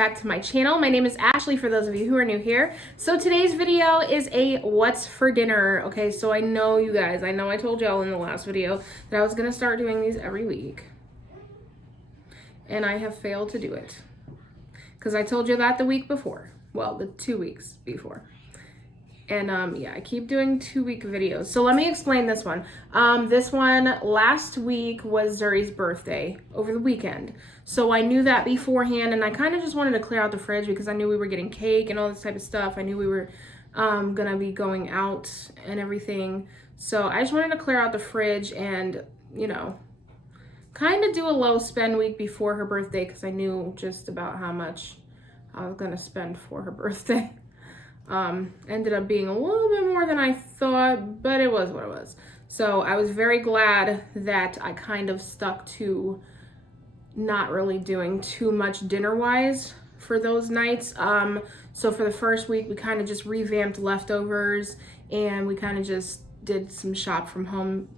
back to my channel. My name is Ashley for those of you who are new here. So today's video is a what's for dinner. Okay, so I know you guys, I know I told y'all in the last video that I was gonna start doing these every week. And I have failed to do it. Because I told you that the week before. Well, the 2 weeks before. And yeah, I keep doing 2-week videos. So let me explain this one. This one last week was Zuri's birthday over the weekend. So I knew that beforehand, and I kind of just wanted to clear out the fridge because I knew we were getting cake and all this type of stuff. I knew we were gonna be going out and everything. So I just wanted to clear out the fridge and, you know, kind of do a low spend week before her birthday because I knew just about how much I was gonna spend for her birthday. Ended up being a little bit more than I thought, but it was what it was. So I was very glad that I kind of stuck to not really doing too much dinner-wise for those nights. So for the first week, we kind of just revamped leftovers, and we kind of just did some shop from home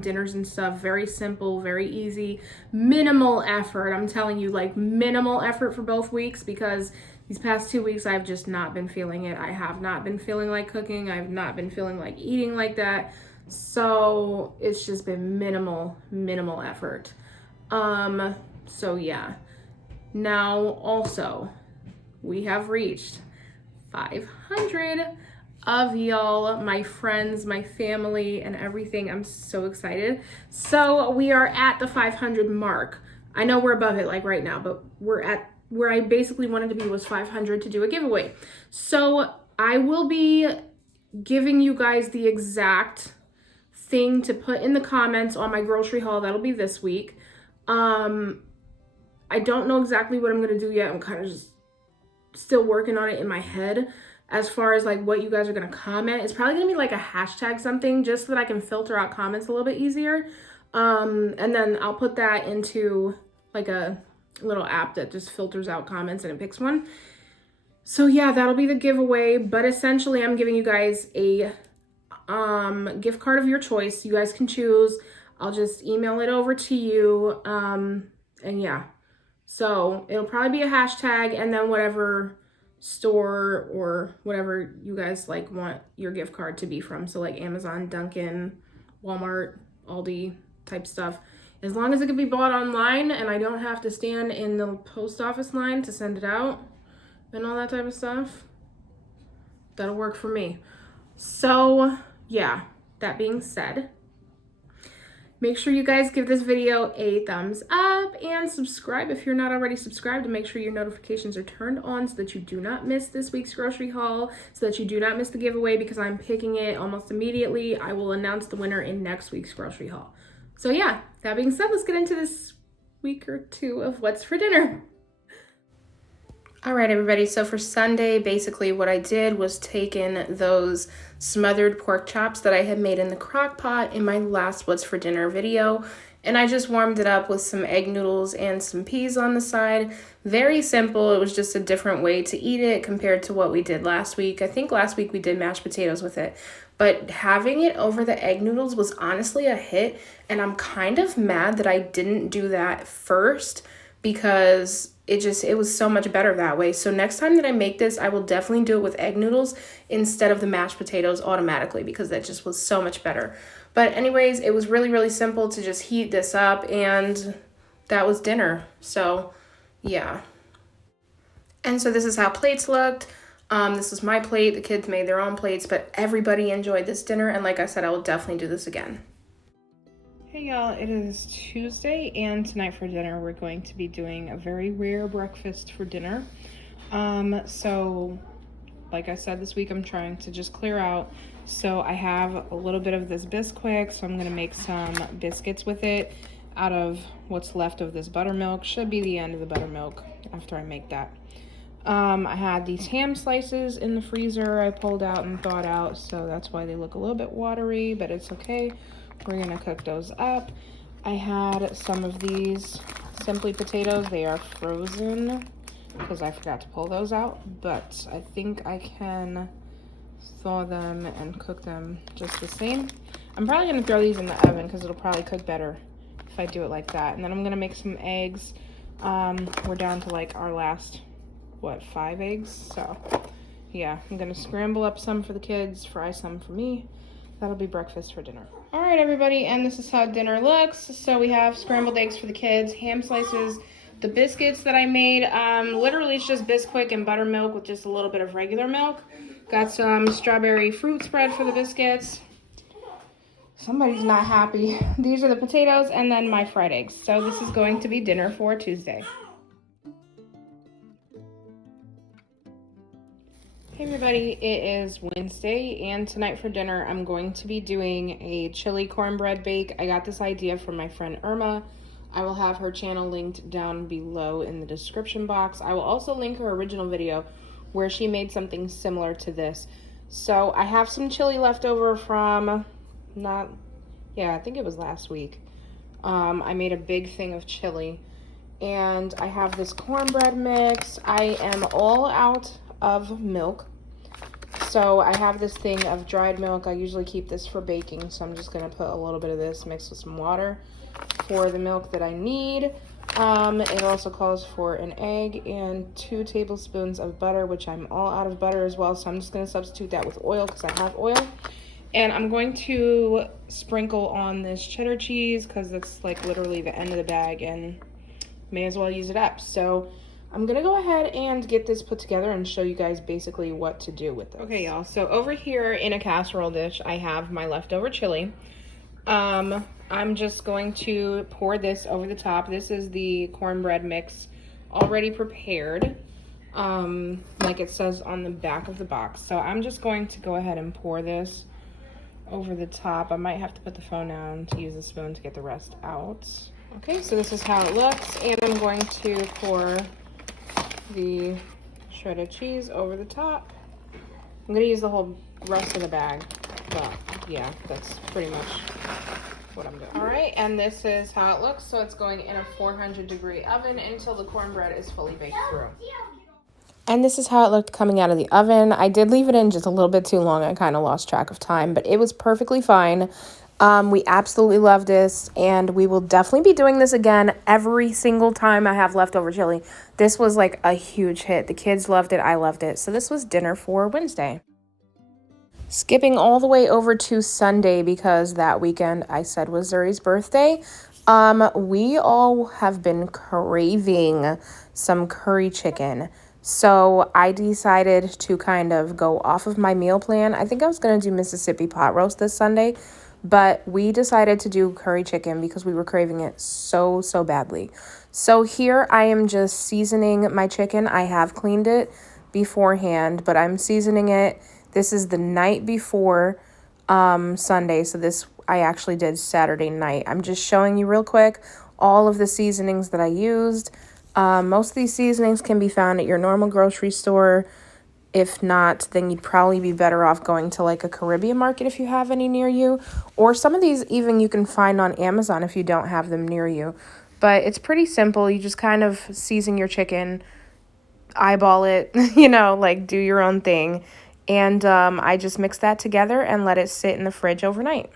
dinners and stuff. Very simple, very easy, minimal effort. I'm telling you, like, minimal effort for both weeks, because these past 2 weeks, I've just not been feeling it. I have not been feeling like cooking. I've not been feeling like eating like that. So it's just been minimal effort. So yeah. Now also, we have reached 500 of y'all, my friends, my family, and everything. I'm so excited. So we are at the 500 mark. I know we're above it like right now, but we're at where I basically wanted to be was 500 to do a giveaway. So I will be giving you guys the exact thing to put in the comments on my grocery haul. That'll be this week. I don't know exactly what I'm gonna do yet. I'm kind of just still working on it in my head as far as like what you guys are gonna comment. It's probably gonna be like a hashtag something just so that I can filter out comments a little bit easier. And then I'll put that into like a little app that just filters out comments and it picks one. So yeah, that'll be the giveaway, but essentially I'm giving you guys a gift card of your choice. You guys can choose. I'll just email it over to you, and yeah, so it'll probably be a hashtag and then whatever store or whatever you guys like want your gift card to be from. So like Amazon, Dunkin', Walmart, Aldi type stuff. As long as it can be bought online and I don't have to stand in the post office line to send it out and all that type of stuff, that'll work for me. So yeah, that being said, make sure you guys give this video a thumbs up and subscribe if you're not already subscribed, and make sure your notifications are turned on so that you do not miss this week's grocery haul, so that you do not miss the giveaway, because I'm picking it almost immediately. I will announce the winner in next week's grocery haul. So yeah, that being said, let's get into this week or two of what's for dinner. All right, everybody, so for Sunday, basically what I did was taken those smothered pork chops that I had made in the crock pot in my last what's for dinner video, and I just warmed it up with some egg noodles and some peas on the side. Very simple. It was just a different way to eat it compared to what we did last week. I think last week we did mashed potatoes with it, but having it over the egg noodles was honestly a hit, and I'm kind of mad that I didn't do that first, because it was so much better that way. So next time that I make this, I will definitely do it with egg noodles instead of the mashed potatoes automatically, because that just was so much better. But anyways, it was really simple to just heat this up, and that was dinner. So yeah. And so this is how plates looked. This was my plate. The kids made their own plates, but everybody enjoyed this dinner. And like I said, I will definitely do this again. Hey y'all, it is Tuesday, and tonight for dinner we're going to be doing a very rare breakfast for dinner. So like I said, this week I'm trying to just clear out. So I have a little bit of this Bisquick, so I'm gonna make some biscuits with it out of what's left of this buttermilk. Should be the end of the buttermilk after I make that. I had these ham slices in the freezer I pulled out and thawed out, so that's why they look a little bit watery, but it's okay. We're gonna cook those up. I had some of these Simply potatoes. They are frozen because I forgot to pull those out, but I think I can thaw them and cook them just the same. I'm probably gonna throw these in the oven because it'll probably cook better if I do it like that. And then I'm gonna make some eggs. We're down to like our last what, 5 eggs? So yeah, I'm gonna scramble up some for the kids, fry some for me. That'll be breakfast for dinner. All right, everybody, and this is how dinner looks. So we have scrambled eggs for the kids, ham slices, the biscuits that I made. Literally it's just Bisquick and buttermilk with just a little bit of regular milk. Got some strawberry fruit spread for the biscuits. Somebody's not happy. These are the potatoes and then my fried eggs. So this is going to be dinner for Tuesday. Hey everybody, it is Wednesday, and tonight for dinner I'm going to be doing a chili cornbread bake. I got this idea from my friend Irma. I will have her channel linked down below in the description box. I will also link her original video where she made something similar to this. So I have some chili left over from, I think it was last week. I made a big thing of chili, and I have this cornbread mix. I am all out of milk, so I have this thing of dried milk. I usually keep this for baking, so I'm just gonna put a little bit of this mixed with some water for the milk that I need. It also calls for an egg and 2 tablespoons of butter, which I'm all out of butter as well, so I'm just gonna substitute that with oil because I have oil. And I'm going to sprinkle on this cheddar cheese because it's like literally the end of the bag and may as well use it up. So I'm gonna go ahead and get this put together and show you guys basically what to do with this. Okay, y'all, so over here in a casserole dish, I have my leftover chili. I'm just going to pour this over the top. This is the cornbread mix already prepared, like it says on the back of the box. So I'm just going to go ahead and pour this over the top. I might have to put the phone down to use a spoon to get the rest out. Okay, so this is how it looks, and I'm going to pour the shredded cheese over the top. I'm gonna use the whole rest of the bag, but yeah, that's pretty much what I'm doing. All right, and this is how it looks. So it's going in a 400-degree oven until the cornbread is fully baked through. And this is how it looked coming out of the oven. I did leave it in just a little bit too long. I kind of lost track of time, but it was perfectly fine. We absolutely love this, and we will definitely be doing this again every single time I have leftover chili. This was like a huge hit. The kids loved it. I loved it. So this was dinner for Wednesday. Skipping all the way over to Sunday because that weekend I said was Zuri's birthday. We all have been craving some curry chicken. So I decided to kind of go off of my meal plan. I think I was going to do Mississippi pot roast this Sunday, but we decided to do curry chicken because we were craving it so badly. So here I am just seasoning my chicken. I have cleaned it beforehand, but I'm seasoning it. This is the night before Sunday, so this I actually did Saturday night. I'm just showing you real quick all of the seasonings that I used. Most of these seasonings can be found at your normal grocery store. If not, then you'd probably be better off going to like a Caribbean market if you have any near you. Or some of these even you can find on Amazon if you don't have them near you. But it's pretty simple. You just kind of season your chicken, eyeball it, like do your own thing. And I just mix that together and let it sit in the fridge overnight.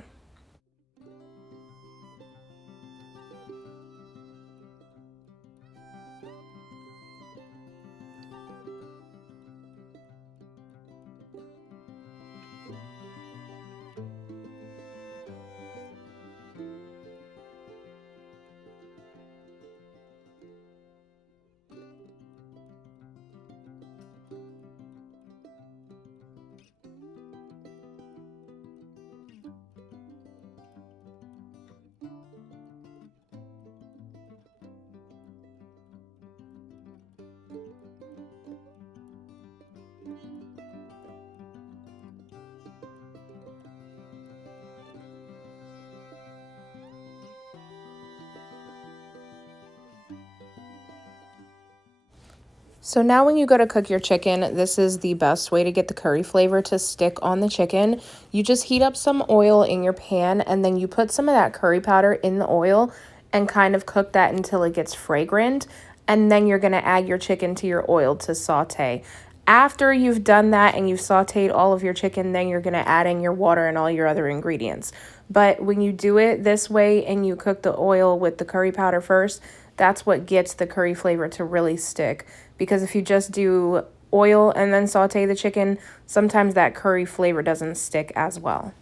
So now when you go to cook your chicken, this is the best way to get the curry flavor to stick on the chicken. You just heat up some oil in your pan, and then you put some of that curry powder in the oil and kind of cook that until it gets fragrant. And then you're going to add your chicken to your oil to saute. After you've done that and you've sauteed all of your chicken, then you're going to add in your water and all your other ingredients. But when you do it this way and you cook the oil with the curry powder first, that's what gets the curry flavor to really stick. because if you just do oil and then saute the chicken, sometimes that curry flavor doesn't stick as well.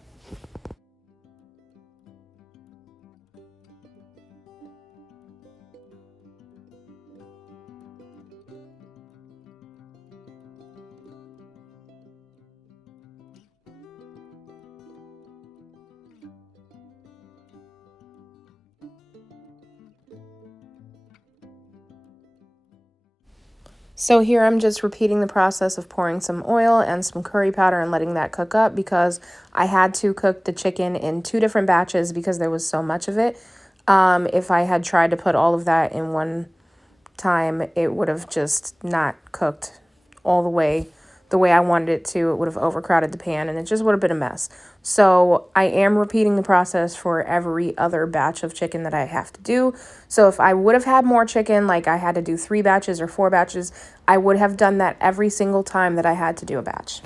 So here I'm just repeating the process of pouring some oil and some curry powder and letting that cook up, because I had to cook the chicken in 2 different batches because there was so much of it. If I had tried to put all of that in one time, it would have just not cooked all the way I wanted it to. It would have overcrowded the pan and it just would have been a mess. So I am repeating the process for every other batch of chicken that I have to do. So if I would have had more chicken, like I had to do 3 batches or 4 batches, I would have done that every single time that I had to do a batch.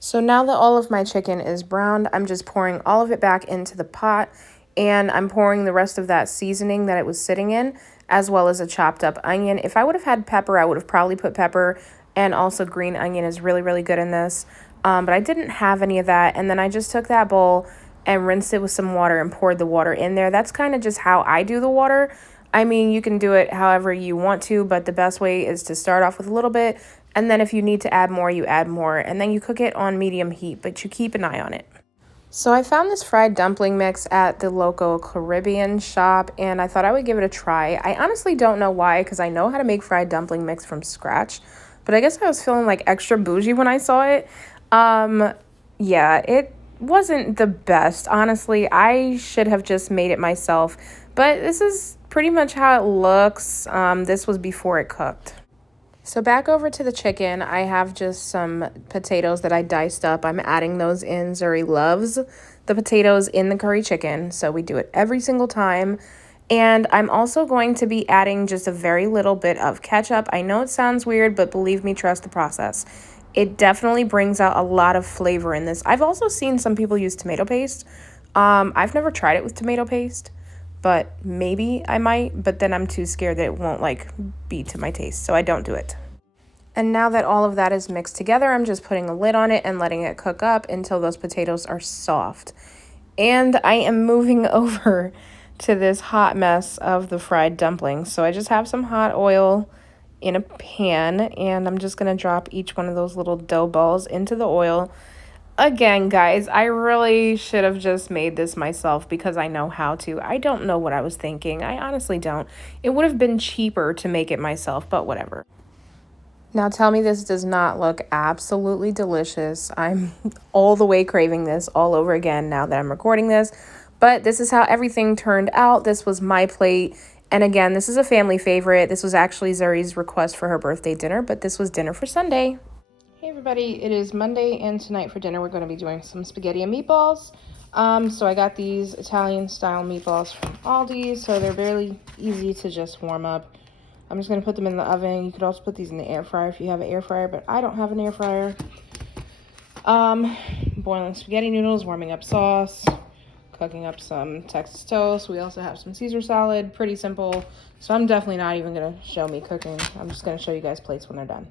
So now that all of my chicken is browned, I'm just pouring all of it back into the pot, and I'm pouring the rest of that seasoning that it was sitting in, as well as a chopped up onion. If I would have had pepper, I would have probably put pepper, and also green onion is really, really good in this. But I didn't have any of that, and then I just took that bowl and rinsed it with some water and poured the water in there. That's kind of just how I do the water. I mean, you can do it however you want to, but the best way is to start off with a little bit, and then if you need to add more, you add more, and then you cook it on medium heat, but you keep an eye on it. So I found this fried dumpling mix at the local Caribbean shop, and I thought I would give it a try. I honestly don't know why, because I know how to make fried dumpling mix from scratch, but I guess I was feeling like extra bougie when I saw it. Yeah, it wasn't the best. Honestly, I should have just made it myself, but this is pretty much how it looks. This was before it cooked. So back over to the chicken, I have just some potatoes that I diced up. I'm adding those in. Zuri loves the potatoes in the curry chicken, so we do it every single time. And I'm also going to be adding just a very little bit of ketchup. I know it sounds weird, but believe me, trust the process. It definitely brings out a lot of flavor in this. I've also seen some people use tomato paste. I've never tried it with tomato paste, but maybe I might, but then I'm too scared that it won't like be to my taste, so I don't do it. And now that all of that is mixed together, I'm just putting a lid on it and letting it cook up until those potatoes are soft. And I am moving over to this hot mess of the fried dumplings. So I just have some hot oil in a pan, and I'm just going to drop each one of those little dough balls into the oil. Again, guys, I really should have just made this myself because I know how to. I don't know what I was thinking. I honestly don't. It would have been cheaper to make it myself, but whatever. Now tell me this does not look absolutely delicious. I'm all the way craving this all over again now that I'm recording this. But this is how everything turned out. This was my plate. And again, this is a family favorite. This was actually Zuri's request for her birthday dinner, but this was dinner for Sunday. Hey everybody, it is Monday, and tonight for dinner we're going to be doing some spaghetti and meatballs. So I got these Italian style meatballs from Aldi, so they're really easy to just warm up. I'm just going to put them in the oven. You could also put these in the air fryer if you have an air fryer, but I don't have an air fryer. Boiling spaghetti noodles, warming up sauce, cooking up some Texas toast. We also have some Caesar salad. Pretty simple. So I'm definitely not even going to show me cooking. I'm just going to show you guys plates when they're done.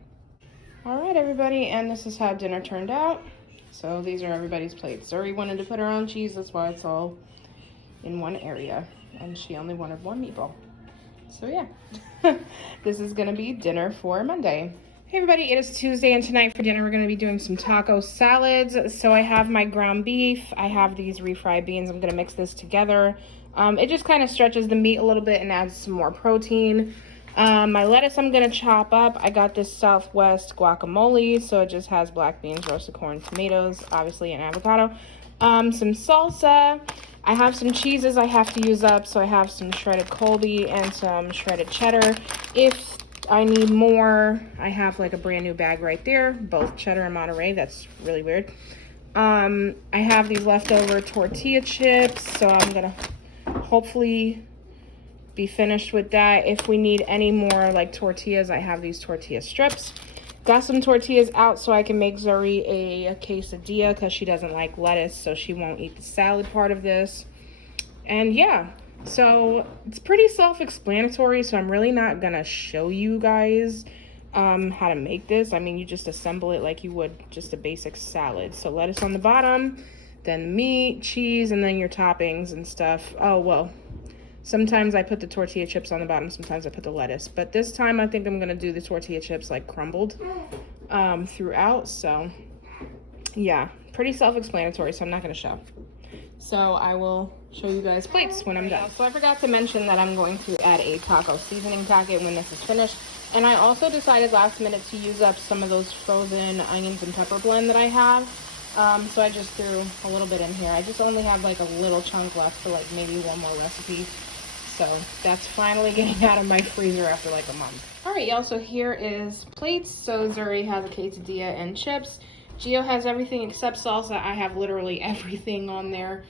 All right, everybody, and this is how dinner turned out. So these are everybody's plates. Zuri wanted to put her own cheese. That's why it's all in one area, and she only wanted one meatball. So yeah, this is gonna be dinner for Monday. Hey everybody, it is Tuesday, and tonight for dinner we're gonna be doing some taco salads. So I have my ground beef, I have these refried beans. I'm gonna mix this together. It just kind of stretches the meat a little bit and adds some more protein. My lettuce I'm gonna chop up. I got this Southwest guacamole, so it just has black beans, roasted corn, tomatoes, obviously an avocado. Some salsa. I have some cheeses I have to use up, so I have some shredded Colby and some shredded cheddar. If I need more, I have like a brand new bag right there, both cheddar and Monterey. That's really weird. I have these leftover tortilla chips, so I'm gonna hopefully be finished with that. If we need any more like tortillas, I have these tortilla strips. Got some tortillas out so I can make Zuri a quesadilla because she doesn't like lettuce, so she won't eat the salad part of this. And yeah, so it's pretty self-explanatory, so I'm really not gonna show you guys how to make this. I mean, you just assemble it like you would just a basic salad. So lettuce on the bottom, then meat, cheese, and then your toppings and stuff. Oh, well, sometimes I put the tortilla chips on the bottom, sometimes I put the lettuce. But this time I think I'm gonna do the tortilla chips like crumbled throughout. So yeah, pretty self-explanatory, so I'm not gonna show. So I will show you guys plates when I'm done. So I forgot to mention that I'm going to add a taco seasoning packet when this is finished. And I also decided last minute to use up some of those frozen onions and pepper blend that I have. So I just threw a little bit in here. I just only have like a little chunk left for like maybe one more recipe. So that's finally getting out of my freezer after like a month. All right, y'all, so here is plates. So Zuri has a quesadilla and chips. Gio has everything except salsa. I have literally everything on there.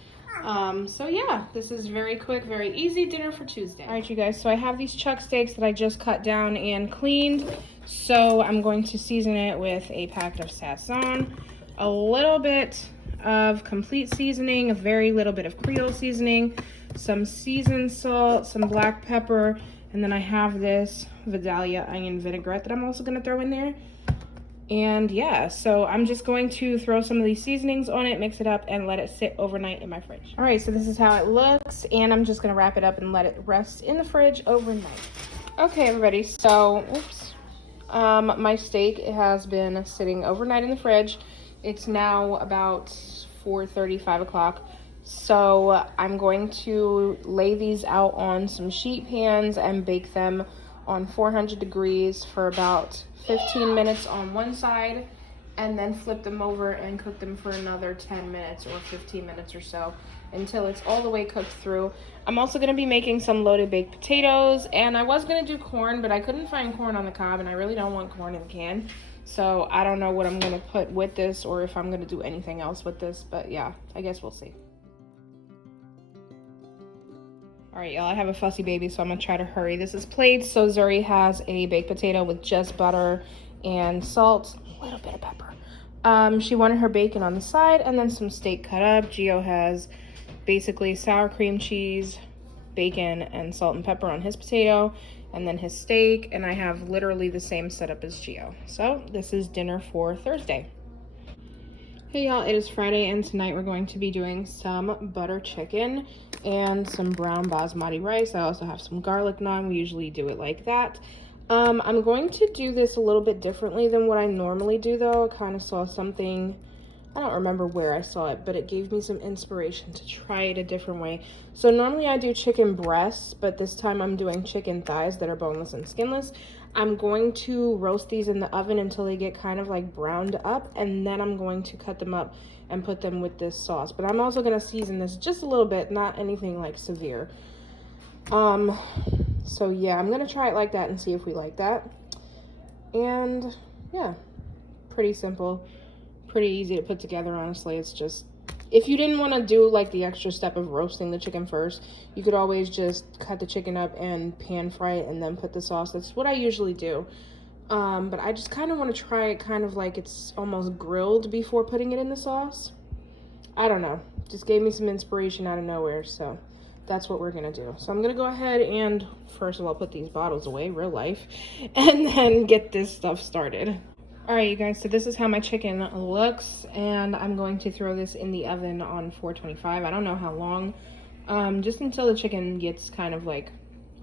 So yeah, this is very quick, very easy dinner for Tuesday. All right, you guys, so I have these chuck steaks that I just cut down and cleaned. So I'm going to season it with a packet of Sazon, a little bit of complete seasoning, a very little bit of Creole seasoning, some seasoned salt, some black pepper, and then I have this Vidalia onion vinaigrette that I'm also gonna throw in there. And yeah, so I'm just going to throw some of these seasonings on it, mix it up, and let it sit overnight in my fridge. All right, so this is how it looks, and I'm just gonna wrap it up and let it rest in the fridge overnight. Okay, everybody, so, oops. My steak has been sitting overnight in the fridge. It's now about 4:30, 5 o'clock. So I'm going to lay these out on some sheet pans and bake them on 400 degrees for about 15 minutes on one side, and then flip them over and cook them for another 10 minutes or 15 minutes or so until it's all the way cooked through. I'm also going to be making some loaded baked potatoes, and I was going to do corn, but I couldn't find corn on the cob, and I really don't want corn in the can. So I don't know what I'm going to put with this or if I'm going to do anything else with this, but yeah, I guess we'll see. All right, y'all, I have a fussy baby, so I'm gonna try to hurry. This is plates. So Zuri has a baked potato with just butter and salt, a little bit of pepper. She wanted her bacon on the side and then some steak cut up. Gio has basically sour cream cheese, bacon, and salt and pepper on his potato, and then his steak, and I have literally the same setup as Gio. So this is dinner for Thursday. Hey y'all, it is Friday, and tonight we're going to be doing some butter chicken and some brown basmati rice. I also have some garlic naan. We usually do it like that. I'm going to do this a little bit differently than what I normally do though. I kind of saw something, I don't remember where I saw it, but it gave me some inspiration to try it a different way. So normally I do chicken breasts, but this time I'm doing chicken thighs that are boneless and skinless. I'm going to roast these in the oven until they get kind of like browned up, and then I'm going to cut them up and put them with this sauce. But I'm also going to season this just a little bit, not anything like severe. So yeah, I'm going to try it like that and see if we like that. And yeah, pretty simple, pretty easy to put together, honestly. It's just, if you didn't want to do like the extra step of roasting the chicken first, you could always just cut the chicken up and pan fry it and then put the sauce. That's what I usually do. But I just kind of want to try it kind of like it's almost grilled before putting it in the sauce. I don't know. Just gave me some inspiration out of nowhere, so that's what we're going to do. So I'm going to go ahead and first of all put these bottles away, real life, and then get this stuff started. All right, you guys, so this is how my chicken looks, and I'm going to throw this in the oven on 425. I don't know how long, just until the chicken gets kind of like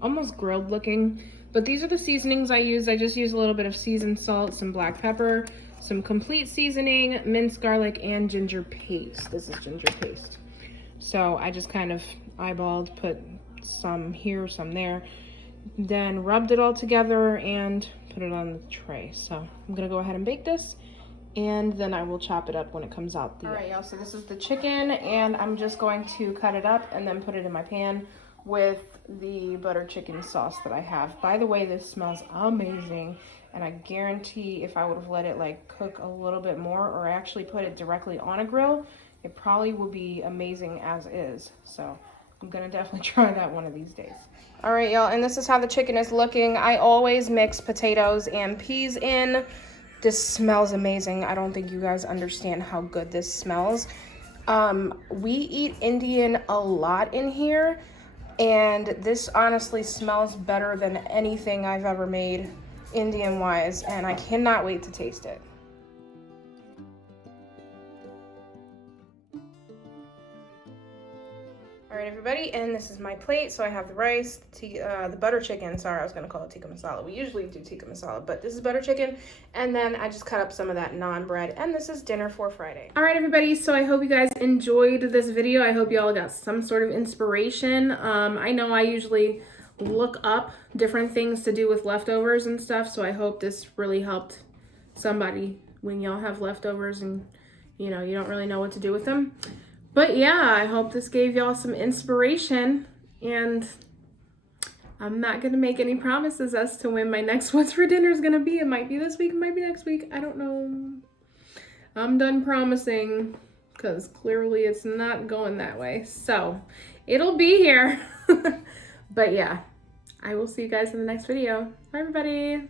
almost grilled looking. But these are the seasonings I use. I just use a little bit of seasoned salt, some black pepper, some complete seasoning, minced garlic, and ginger paste. This is ginger paste. So I just kind of eyeballed, put some here, some there, then rubbed it all together and put it on the tray. So I'm gonna go ahead and bake this, and then I will chop it up when it comes out. All right, y'all, so this is the chicken, and I'm just going to cut it up and then put it in my pan with the butter chicken sauce that I have. By the way, this smells amazing, and I guarantee if I would have let it like cook a little bit more, or actually put it directly on a grill, it probably would be amazing as is. So I'm gonna definitely try that one of these days. All right, y'all, and this is how the chicken is looking. I always mix potatoes and peas in. This smells amazing. I don't think you guys understand how good this smells. We eat Indian a lot in here, and this honestly smells better than anything I've ever made Indian wise, and I cannot wait to taste it. All right, everybody, and this is my plate. So I have the rice, the butter chicken. Sorry, I was gonna call it tikka masala. We usually do tikka masala, but this is butter chicken. And then I just cut up some of that naan bread, and this is dinner for Friday. All right, everybody, so I hope you guys enjoyed this video. I hope you all got some sort of inspiration. I know I usually look up different things to do with leftovers and stuff, so I hope this really helped somebody when y'all have leftovers and, you know, you don't really know what to do with them. But yeah, I hope this gave y'all some inspiration, and I'm not going to make any promises as to when my next What's for Dinner is going to be. It might be this week, it might be next week. I don't know. I'm done promising because clearly it's not going that way. So it'll be here. But yeah, I will see you guys in the next video. Bye, everybody.